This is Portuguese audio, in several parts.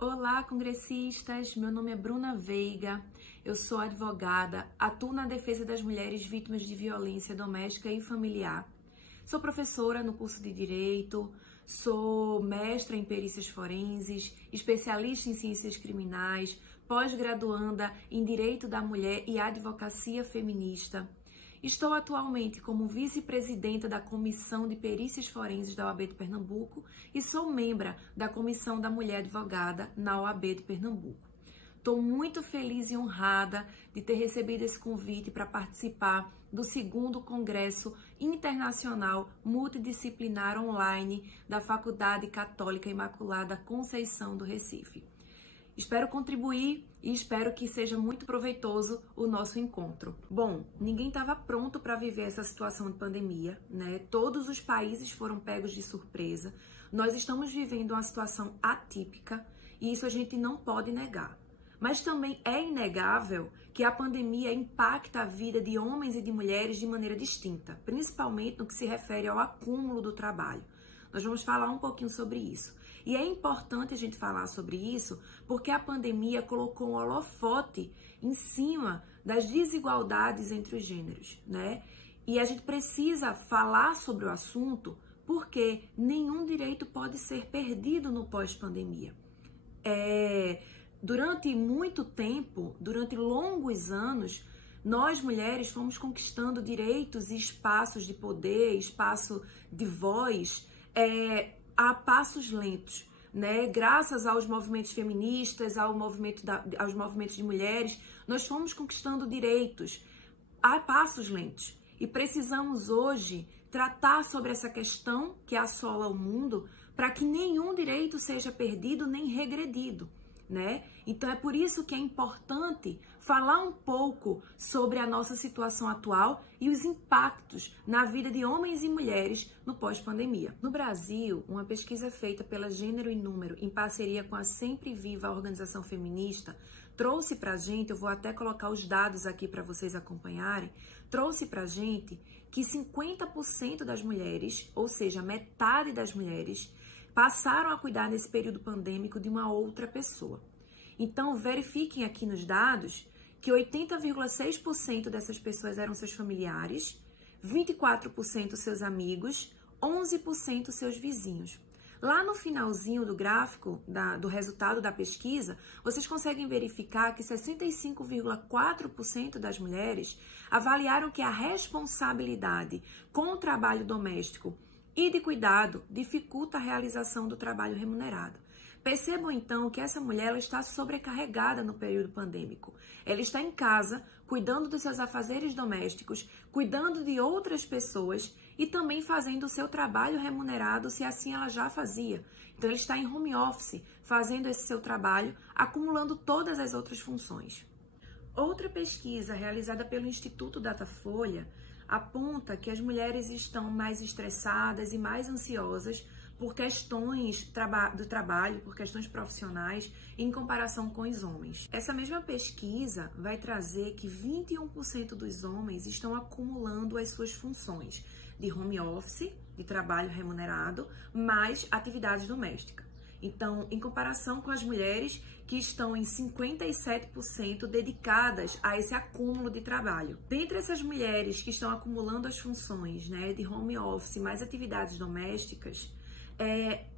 Olá, congressistas! Meu nome é Bruna Veiga, eu sou advogada, atuo na defesa das mulheres vítimas de violência doméstica e familiar. Sou professora no curso de Direito, sou mestra em perícias forenses, especialista em ciências criminais, pós-graduanda em Direito da Mulher e Advocacia Feminista. Estou atualmente como vice-presidenta da Comissão de Perícias Forenses da OAB de Pernambuco e sou membro da Comissão da Mulher Advogada na OAB de Pernambuco. Estou muito feliz e honrada de ter recebido esse convite para participar do 2º Congresso Internacional Multidisciplinar Online da Faculdade Católica Imaculada Conceição do Recife. Espero contribuir e espero que seja muito proveitoso o nosso encontro. Bom, ninguém estava pronto para viver essa situação de pandemia, né? Todos os países foram pegos de surpresa. Nós estamos vivendo uma situação atípica e isso a gente não pode negar. Mas também é inegável que a pandemia impacta a vida de homens e de mulheres de maneira distinta, principalmente no que se refere ao acúmulo do trabalho. Nós vamos falar um pouquinho sobre isso. E é importante a gente falar sobre isso porque a pandemia colocou um holofote em cima das desigualdades entre os gêneros, né? E a gente precisa falar sobre o assunto porque nenhum direito pode ser perdido no pós-pandemia. Durante muito tempo, durante longos anos, nós mulheres fomos conquistando direitos e espaços de poder, espaço de voz, a passos lentos, né? Graças aos movimentos feministas, aos movimentos de mulheres, nós fomos conquistando direitos a passos lentos. E precisamos hoje tratar sobre essa questão que assola o mundo para que nenhum direito seja perdido nem regredido, né? Então é por isso que é importante falar um pouco sobre a nossa situação atual e os impactos na vida de homens e mulheres no pós-pandemia. No Brasil, uma pesquisa feita pela Gênero e Número em parceria com a Sempre Viva Organização Feminista trouxe pra gente, eu vou até colocar os dados aqui para vocês acompanharem, trouxe pra gente que 50% das mulheres, ou seja, metade das mulheres, passaram a cuidar nesse período pandêmico de uma outra pessoa. Então, verifiquem aqui nos dados que 80,6% dessas pessoas eram seus familiares, 24% seus amigos, 11% seus vizinhos. Lá no finalzinho do gráfico do resultado da pesquisa, vocês conseguem verificar que 65,4% das mulheres avaliaram que a responsabilidade com o trabalho doméstico e de cuidado dificulta a realização do trabalho remunerado. Percebam então que essa mulher ela está sobrecarregada no período pandêmico. Ela está em casa, cuidando dos seus afazeres domésticos, cuidando de outras pessoas e também fazendo o seu trabalho remunerado, se assim ela já fazia. Então, ela está em home office, fazendo esse seu trabalho, acumulando todas as outras funções. Outra pesquisa realizada pelo Instituto Datafolha aponta que as mulheres estão mais estressadas e mais ansiosas por questões do trabalho, por questões profissionais, em comparação com os homens. Essa mesma pesquisa vai trazer que 21% dos homens estão acumulando as suas funções de home office, de trabalho remunerado, mais atividades domésticas. Então, em comparação com as mulheres que estão em 57% dedicadas a esse acúmulo de trabalho. Dentre essas mulheres que estão acumulando as funções, né, de home office mais atividades domésticas,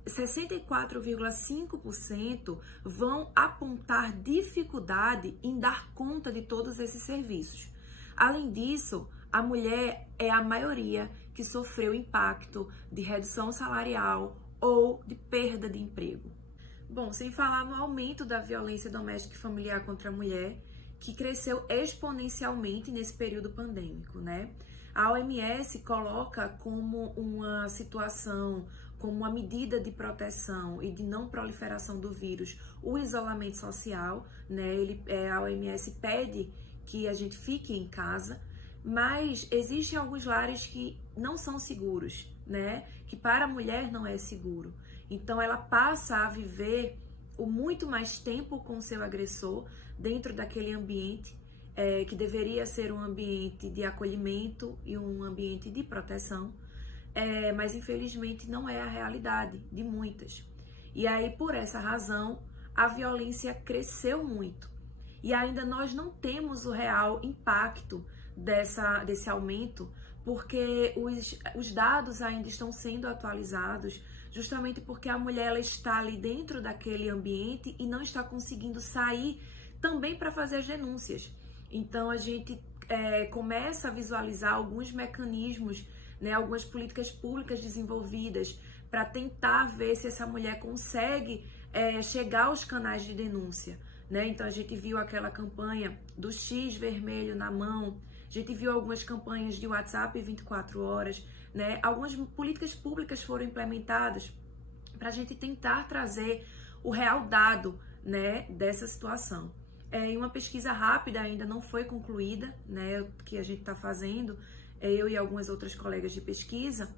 64,5% vão apontar dificuldade em dar conta de todos esses serviços. Além disso, a mulher é a maioria que sofreu impacto de redução salarial ou de perda de emprego. Bom, sem falar no aumento da violência doméstica e familiar contra a mulher, que cresceu exponencialmente nesse período pandêmico, né? A OMS coloca como uma situação, como uma medida de proteção e de não proliferação do vírus, o isolamento social, né? A OMS pede que a gente fique em casa, mas existem alguns lares que não são seguros, né? Que para a mulher não é seguro. Então ela passa a viver muito mais tempo com o seu agressor dentro daquele ambiente que deveria ser um ambiente de acolhimento e um ambiente de proteção, mas infelizmente não é a realidade de muitas. E aí, por essa razão, a violência cresceu muito. E ainda nós não temos o real impacto desse aumento, porque os dados ainda estão sendo atualizados, justamente porque a mulher ela está ali dentro daquele ambiente e não está conseguindo sair também para fazer as denúncias. Então a gente começa a visualizar alguns mecanismos, né, algumas políticas públicas desenvolvidas para tentar ver se essa mulher consegue chegar aos canais de denúncia, né? Então a gente viu aquela campanha do X vermelho na mão, a gente viu algumas campanhas de WhatsApp 24 horas, né? Algumas políticas públicas foram implementadas para a gente tentar trazer o real dado, né, dessa situação. Em uma pesquisa rápida, ainda não foi concluída, né, que a gente está fazendo, eu e algumas outras colegas de pesquisa,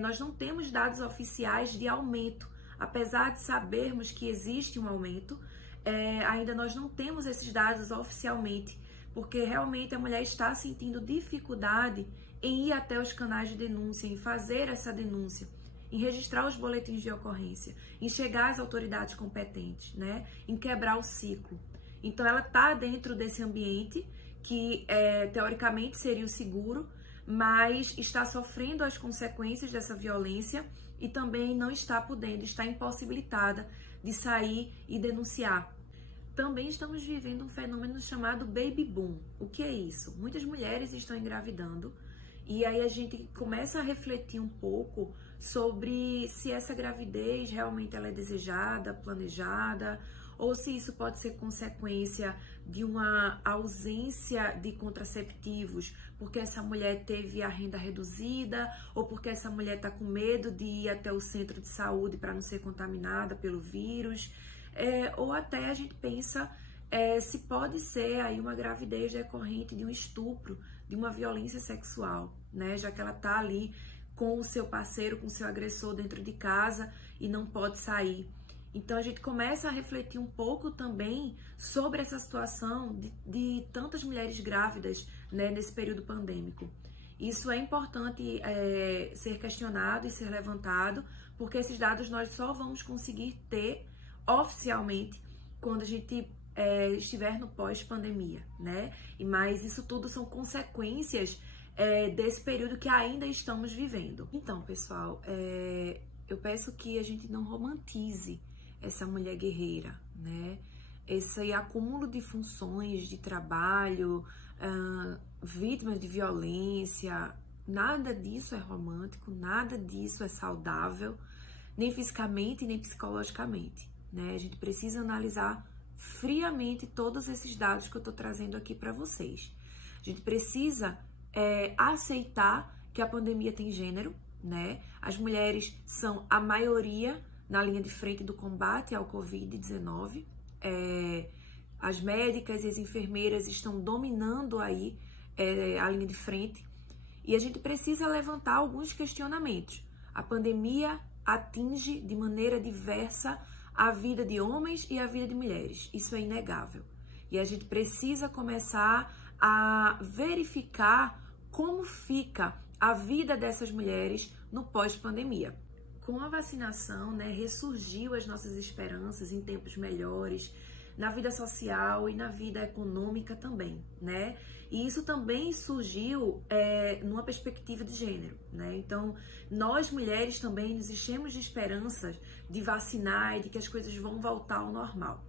nós não temos dados oficiais de aumento. Apesar de sabermos que existe um aumento, ainda nós não temos esses dados oficialmente, porque realmente a mulher está sentindo dificuldade em ir até os canais de denúncia, em fazer essa denúncia, em registrar os boletins de ocorrência, em chegar às autoridades competentes, né, em quebrar o ciclo. Então ela está dentro desse ambiente que teoricamente seria o seguro, mas está sofrendo as consequências dessa violência e também não está podendo, está impossibilitada de sair e denunciar. Também estamos vivendo um fenômeno chamado baby boom. O que é isso? Muitas mulheres estão engravidando e aí a gente começa a refletir um pouco sobre se essa gravidez realmente ela é desejada, planejada, ou se isso pode ser consequência de uma ausência de contraceptivos, porque essa mulher teve a renda reduzida, ou porque essa mulher está com medo de ir até o centro de saúde para não ser contaminada pelo vírus, ou até a gente pensa se pode ser aí uma gravidez decorrente de um estupro, de uma violência sexual, né? Já que ela está ali com o seu parceiro, com o seu agressor dentro de casa e não pode sair. Então a gente começa a refletir um pouco também sobre essa situação de tantas mulheres grávidas, né, nesse período pandêmico. Isso é importante ser questionado e ser levantado, porque esses dados nós só vamos conseguir ter oficialmente quando a gente estiver no pós-pandemia, né? Mas isso tudo são consequências desse período que ainda estamos vivendo. Então, pessoal, eu peço que a gente não romantize essa mulher guerreira, né? Esse acúmulo de funções, de trabalho, vítimas de violência, nada disso é romântico, nada disso é saudável, nem fisicamente, nem psicologicamente, né? A gente precisa analisar friamente todos esses dados que eu tô trazendo aqui para vocês. A gente precisa aceitar que a pandemia tem gênero, né? As mulheres são a maioria na linha de frente do combate ao Covid-19. As médicas e as enfermeiras estão dominando aí a linha de frente e a gente precisa levantar alguns questionamentos. A pandemia atinge de maneira diversa a vida de homens e a vida de mulheres. Isso é inegável. E a gente precisa começar a verificar como fica a vida dessas mulheres no pós-pandemia. Com a vacinação, né, ressurgiu as nossas esperanças em tempos melhores, na vida social e na vida econômica também, né? E isso também surgiu numa perspectiva de gênero, né? Então, nós mulheres também nos enchemos de esperanças de vacinar e de que as coisas vão voltar ao normal.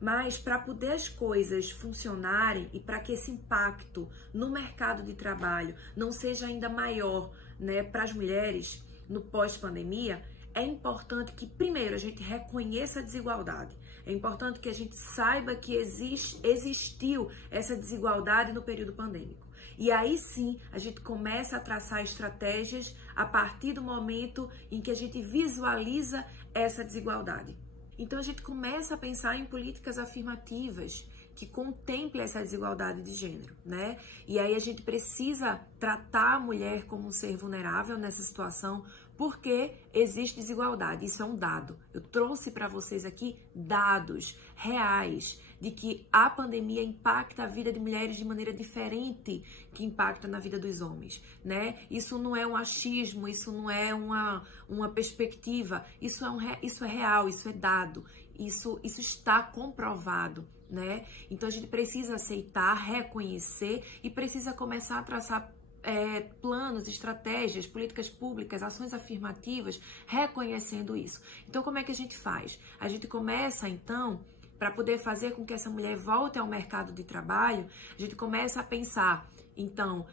Mas para poder as coisas funcionarem e para que esse impacto no mercado de trabalho não seja ainda maior, né, para as mulheres no pós-pandemia, é importante que primeiro a gente reconheça a desigualdade. É importante que a gente saiba que existiu essa desigualdade no período pandêmico. E aí sim a gente começa a traçar estratégias a partir do momento em que a gente visualiza essa desigualdade. Então a gente começa a pensar em políticas afirmativas que contemple essa desigualdade de gênero, né? E aí a gente precisa tratar a mulher como um ser vulnerável nessa situação, porque existe desigualdade, isso é um dado. Eu trouxe para vocês aqui dados reais de que a pandemia impacta a vida de mulheres de maneira diferente que impacta na vida dos homens, né? Isso não é um achismo, isso não é uma perspectiva, isso é real, isso é dado, isso está comprovado, né? Então a gente precisa aceitar, reconhecer e precisa começar a traçar planos, estratégias, políticas públicas, ações afirmativas, reconhecendo isso. Então, como é que a gente faz? A gente começa, então, para poder fazer com que essa mulher volte ao mercado de trabalho, a gente começa a pensar, então,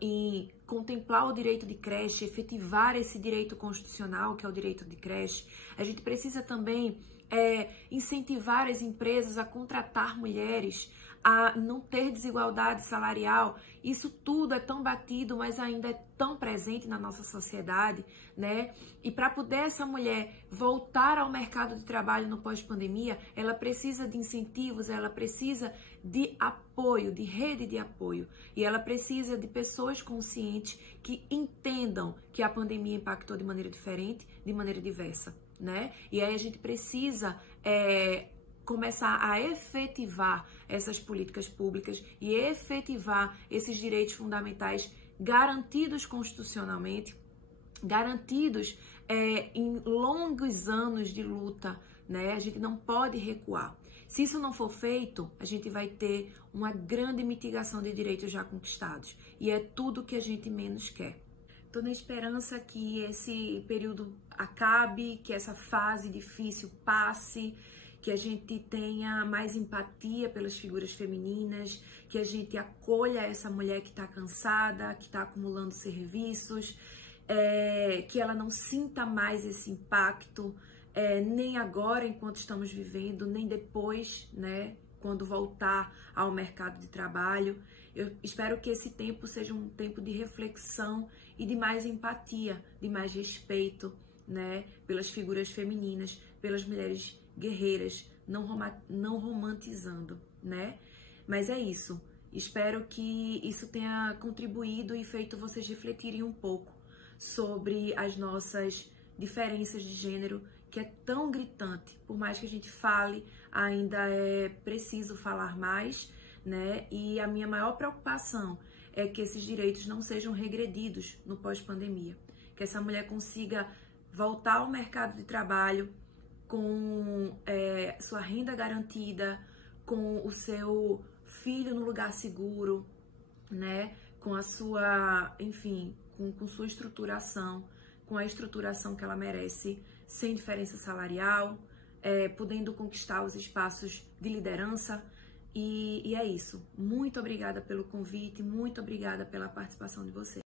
em contemplar o direito de creche, efetivar esse direito constitucional, que é o direito de creche. A gente precisa também incentivar as empresas a contratar mulheres, a não ter desigualdade salarial. Isso tudo é tão batido, mas ainda é tão presente na nossa sociedade, né? E para poder essa mulher voltar ao mercado de trabalho no pós-pandemia, ela precisa de incentivos, ela precisa de apoio, de rede de apoio. E ela precisa de pessoas conscientes que entendam que a pandemia impactou de maneira diferente, de maneira diversa, né? E aí a gente precisa começar a efetivar essas políticas públicas e efetivar esses direitos fundamentais garantidos constitucionalmente, garantidos em longos anos de luta, né? A gente não pode recuar. Se isso não for feito, a gente vai ter uma grande mitigação de direitos já conquistados. E é tudo que a gente menos quer. Estou na esperança que esse período acabe, que essa fase difícil passe, que a gente tenha mais empatia pelas figuras femininas, que a gente acolha essa mulher que está cansada, que está acumulando serviços, que ela não sinta mais esse impacto, nem agora enquanto estamos vivendo, nem depois, né, quando voltar ao mercado de trabalho. Eu espero que esse tempo seja um tempo de reflexão e de mais empatia, de mais respeito, né, pelas figuras femininas, pelas mulheres guerreiras, não romantizando, né? Mas é isso. Espero que isso tenha contribuído e feito vocês refletirem um pouco sobre as nossas diferenças de gênero, que é tão gritante. Por mais que a gente fale, ainda é preciso falar mais, né? E a minha maior preocupação é que esses direitos não sejam regredidos no pós-pandemia. Que essa mulher consiga voltar ao mercado de trabalho com sua renda garantida, com o seu filho no lugar seguro, né? Com a sua, enfim, com sua estruturação, com a estruturação que ela merece, sem diferença salarial, podendo conquistar os espaços de liderança. E é isso. Muito obrigada pelo convite, muito obrigada pela participação de vocês.